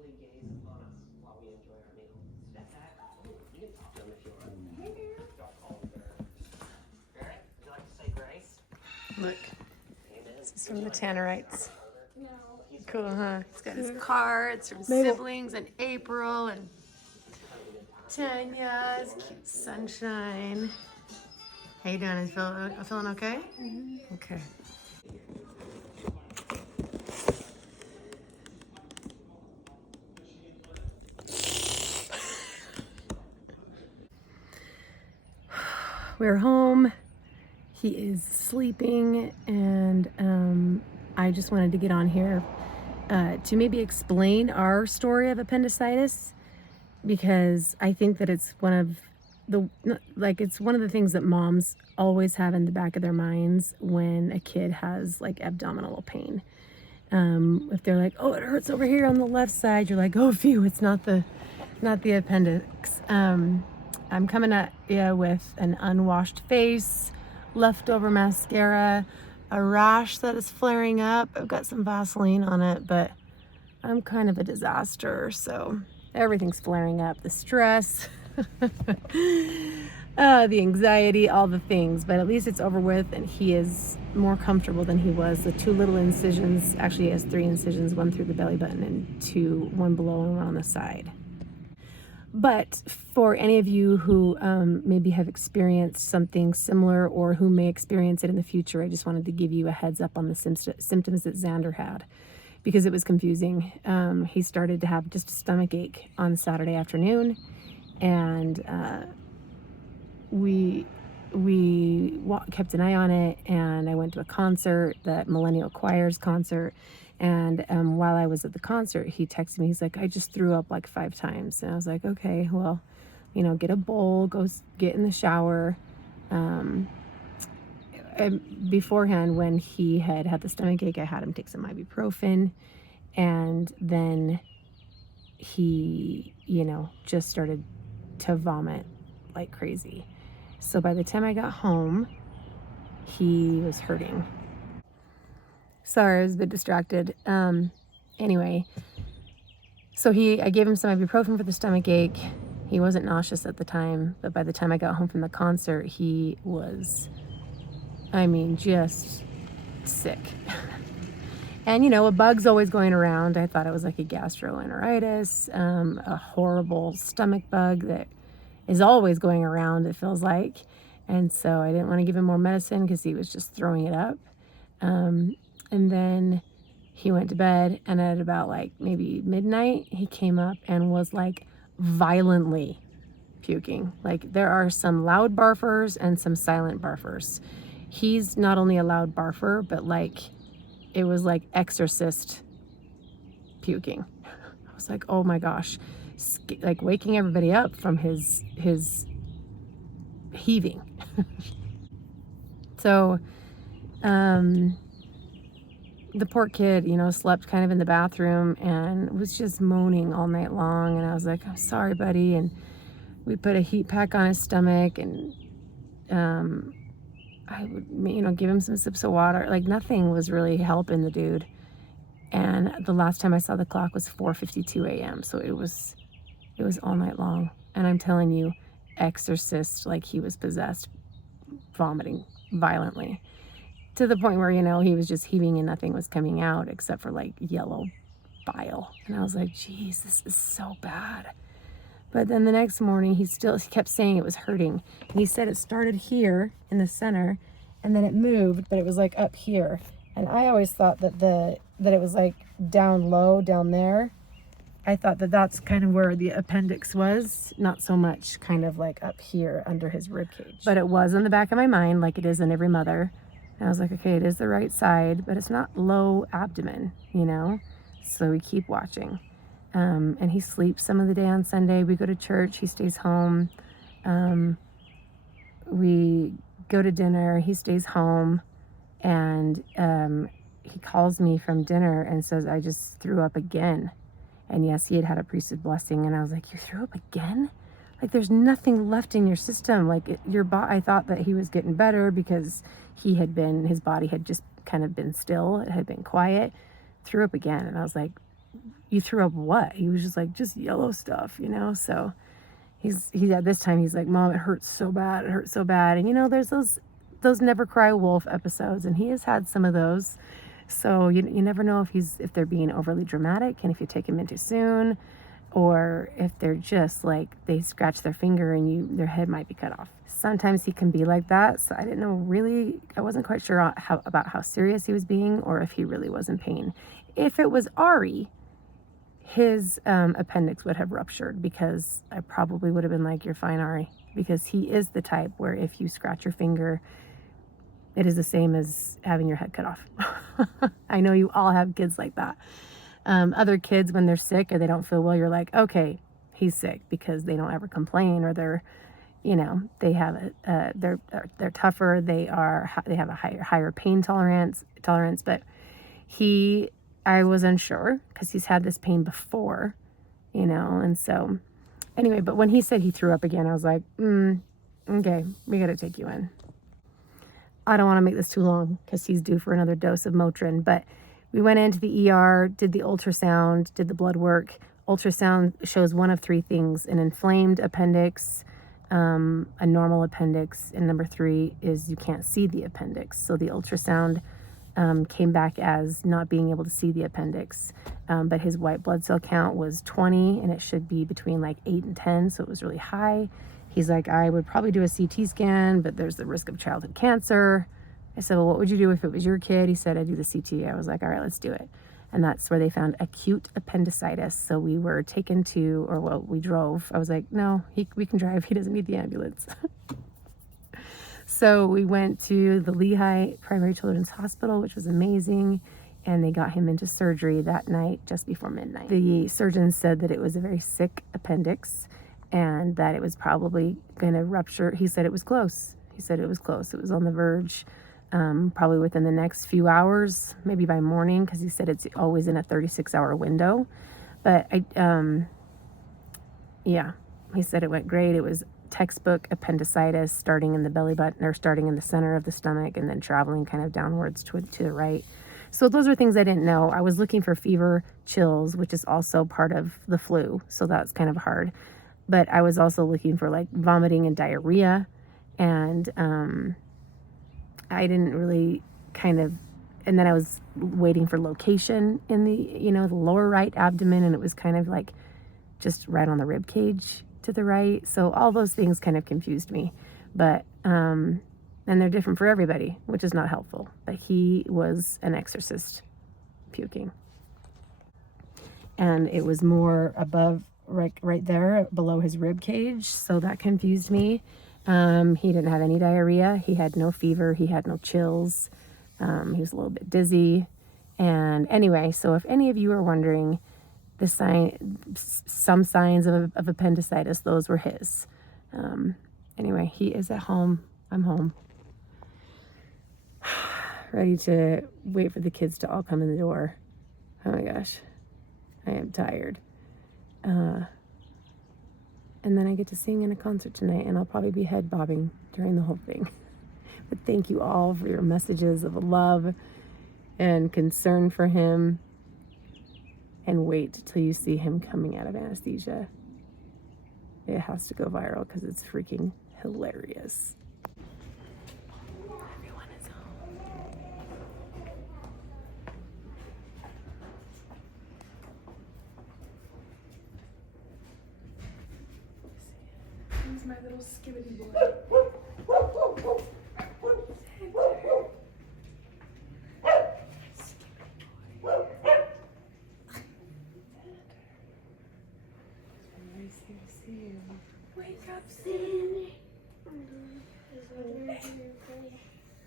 thoughtfully gaze upon us while we enjoy our meal. Step back. Oh, you can talk to them if you want. Hey there. Don't call him Barrett. Barrett, would you like to say grace? Look, Amen. this is from the Tannerites. No. Cool, huh? He's got his cards from siblings and April and Tanya's cute sunshine. How you doing? Feeling okay? Mm-hmm. Okay. We're home. He is sleeping, and I just wanted to get on here to maybe explain our story of appendicitis, because I think that it's one of the things that moms always have in the back of their minds when a kid has like abdominal pain. If they're like, oh, it hurts over here on the left side, you're like, oh, phew, it's not the appendix. I'm coming at you with an unwashed face, leftover mascara, a rash that is flaring up. I've got some Vaseline on it, but I'm kind of a disaster, so everything's flaring up. The stress, the anxiety, all the things, but at least it's over with, and he is more comfortable than he was. The 2 little incisions, actually he has 3 incisions, 1 through the belly button and 1 below and 1 on the side. But for any of you who maybe have experienced something similar or who may experience it in the future, I just wanted to give you a heads up on the symptoms that Zander had, because it was confusing. He started to have just a stomach ache on Saturday afternoon, and we kept an eye on it, and I went to a concert, that Millennial Choir's concert, and while I was at the concert, he texted me, he's like, I just threw up like 5 times, and I was like, okay, well, get a bowl, go get in the shower. And beforehand, when he had the stomach ache, I had him take some ibuprofen, and then he, just started to vomit like crazy. So by the time I got home, he was hurting. Sorry, I was a bit distracted. Anyway, so I gave him some ibuprofen for the stomach ache. He wasn't nauseous at the time, but by the time I got home from the concert, he was, just sick. And, a bug's always going around. I thought it was like a gastroenteritis, a horrible stomach bug that is always going around, it feels like. And so I didn't want to give him more medicine because he was just throwing it up. And then he went to bed, and at about like maybe midnight, he came up and was like violently puking. Like, there are some loud barfers and some silent barfers. He's not only a loud barfer, but like it was like exorcist puking. I was like, oh my gosh, like waking everybody up from his heaving. So the poor kid, slept kind of in the bathroom and was just moaning all night long. And I was like, I'm sorry, buddy. And we put a heat pack on his stomach, and I would, give him some sips of water. Like, nothing was really helping the dude. And the last time I saw the clock was 4:52 a.m. So it was all night long. And I'm telling you, exorcist, like he was possessed, vomiting violently. To the point where, he was just heaving and nothing was coming out except for like yellow bile. And I was like, geez, this is so bad. But then the next morning, he kept saying it was hurting. And he said it started here in the center, and then it moved, but it was like up here. And I always thought that it was like down low, down there. I thought that that's kind of where the appendix was, not so much kind of like up here under his rib cage. But it was in the back of my mind, like it is in every mother. And I was like, okay, it is the right side, but it's not low abdomen, So we keep watching. And he sleeps some of the day on Sunday. We go to church, he stays home. We go to dinner, he stays home. And he calls me from dinner and says, I just threw up again. And yes, he had a priest's blessing. And I was like, you threw up again? Like, there's nothing left in your system. Like, I thought that he was getting better because his body had just kind of been still. It had been quiet. Threw up again. And I was like, you threw up what? He was just like, just yellow stuff, you know? So he at this time, he's like, Mom, it hurts so bad. It hurts so bad. And, you know, there's those never cry wolf episodes, and he has had some of those. So you never know if they're being overly dramatic, and if you take him in too soon, or if they're just like, they scratch their finger and their head might be cut off. Sometimes he can be like that. So I didn't know really, I wasn't quite sure about how serious he was being, or if he really was in pain. If it was Ari, his appendix would have ruptured, because I probably would have been like, you're fine, Ari, because he is the type where if you scratch your finger, it is the same as having your head cut off. I know you all have kids like that. Other kids, when they're sick or they don't feel well, you're like, okay, he's sick, because they don't ever complain, or they're, you know, they have they're tougher. They have a higher pain tolerance. But I was unsure, because he's had this pain before, you know, and so anyway. But when he said he threw up again, I was like, okay, we got to take you in. I don't want to make this too long, because he's due for another dose of Motrin. But we went into the ER, did the ultrasound, did the blood work. Ultrasound shows one of three things: an inflamed appendix, a normal appendix, and number 3 is you can't see the appendix. So the ultrasound came back as not being able to see the appendix, but his white blood cell count was 20, and it should be between like 8 and 10, so it was really high. He's like, I would probably do a CT scan, but there's the risk of childhood cancer. I said, well, what would you do if it was your kid? He said, I'd do the CT. I was like, all right, let's do it. And that's where they found acute appendicitis. So we were taken to, we drove. I was like, no, we can drive. He doesn't need the ambulance. So we went to the Lehigh Primary Children's Hospital, which was amazing. And they got him into surgery that night, just before midnight. The surgeon said that it was a very sick appendix, and that it was probably going to rupture. He said it was close. It was on the verge, probably within the next few hours, maybe by morning, because he said it's always in a 36-hour window. But he said it went great. It was textbook appendicitis, starting in the belly button, or starting in the center of the stomach, and then traveling kind of downwards to the right. So those are things I didn't know. I was looking for fever, chills, which is also part of the flu, so that's kind of hard. But I was also looking for like vomiting and diarrhea, and I didn't really and then I was waiting for location in the lower right abdomen, and it was kind of like just right on the rib cage to the right. So all those things kind of confused me, but and they're different for everybody, which is not helpful. But he was an exorcist puking, and it was more above, right there below his rib cage, so that confused me. He didn't have any diarrhea, he had no fever, he had no chills, he was a little bit dizzy. And anyway, so if any of you are wondering some signs of appendicitis, those were his. Anyway, he is at home. I'm home, ready to wait for the kids to all come in the door. Oh my gosh, I am tired. And then I get to sing in a concert tonight, and I'll probably be head bobbing during the whole thing. But thank you all for your messages of love and concern for him. And wait till you see him coming out of anesthesia. It has to go viral, because it's freaking hilarious. Everyone is home. He's my little skibbity boy. Wake up, Zander.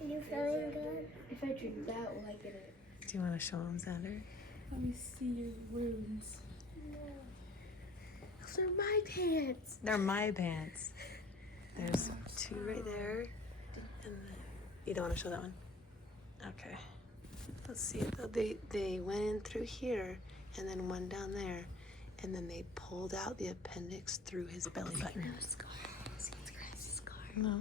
Are you feeling good? If I drink that, will I get it? Do you want to show him, Zander? Let me see your wounds. No. Those are my pants. They're my pants. There's 2 right there. And you don't want to show that one? Okay. Let's see. They went in through here, and then one down there, and then they pulled out the appendix through his belly button. No scar. See, it's a scar. No.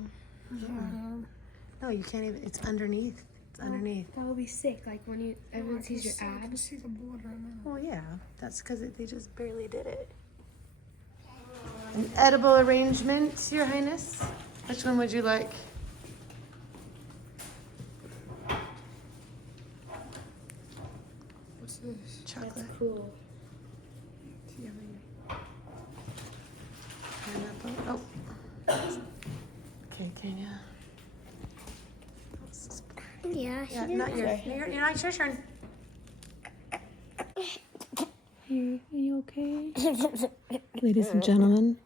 No, you can't even. It's underneath. underneath. That would be sick. Like when you everyone sees your I can abs. see the border now. Well, yeah, that's because they just barely did it. An edible arrangement, Your Highness. Which one would you like? What's this? Chocolate. Cool. Pineapple. Oh. Okay, Kenya. Yeah, Yeah, not yours. You're not your turn. Are you okay? Ladies and gentlemen,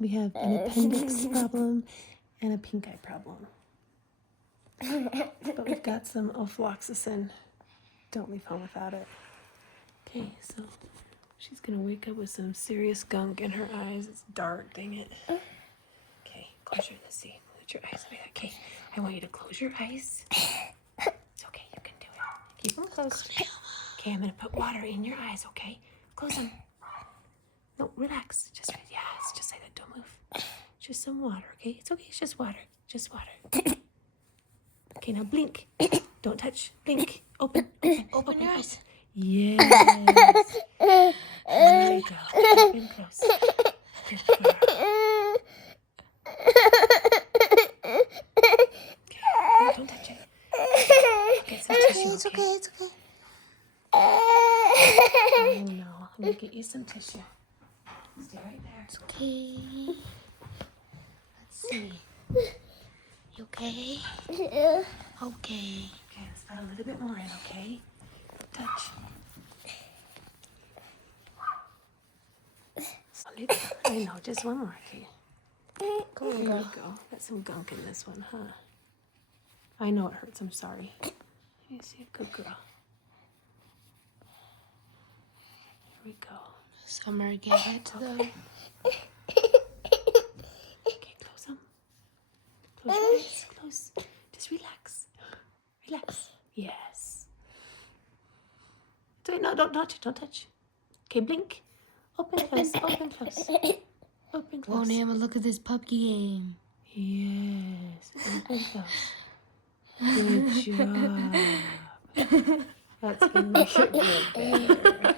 we have an appendix problem and a pink eye problem. But we've got some ofloxacin. Don't leave home without it. Okay, so she's gonna wake up with some serious gunk in her eyes. It's dark, dang it. Okay, close your, let's see. Close your eyes. Okay, I want you to close your eyes. It's okay, you can do it. Keep them closed. Okay, I'm gonna put water in your eyes, okay? Close them. No, relax. Just, yes, just like that. Don't move. Just some water, okay? It's okay, it's just water. Just water. Okay, now blink. Don't touch. Blink. Open. Open your eyes. Yes. There you go. Open close. Good girl. Okay, don't touch it. Get some tissue, It's okay? okay. It's okay. Oh no. Let me get you some tissue. Stay right there. It's okay. Let's see. You okay? Okay. Okay, let's add a little bit more in, okay? Touch. I know, just one more, okay? Come on, There girl. you go. Got some gunk in this one, huh? I know it hurts, I'm sorry. Let me see, good girl. Here we go. Summer, get it to them. Okay, close them. Close your eyes, close. Just relax. Relax. Yes. Wait, no, don't touch it, don't touch. Okay, blink. Open, close, open, close. Open, Oh, close. Nana, look at this puppy game. Yes, open, close. Good job. That's gonna make it good better.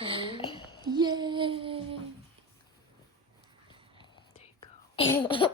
Okay, Yay! there you go.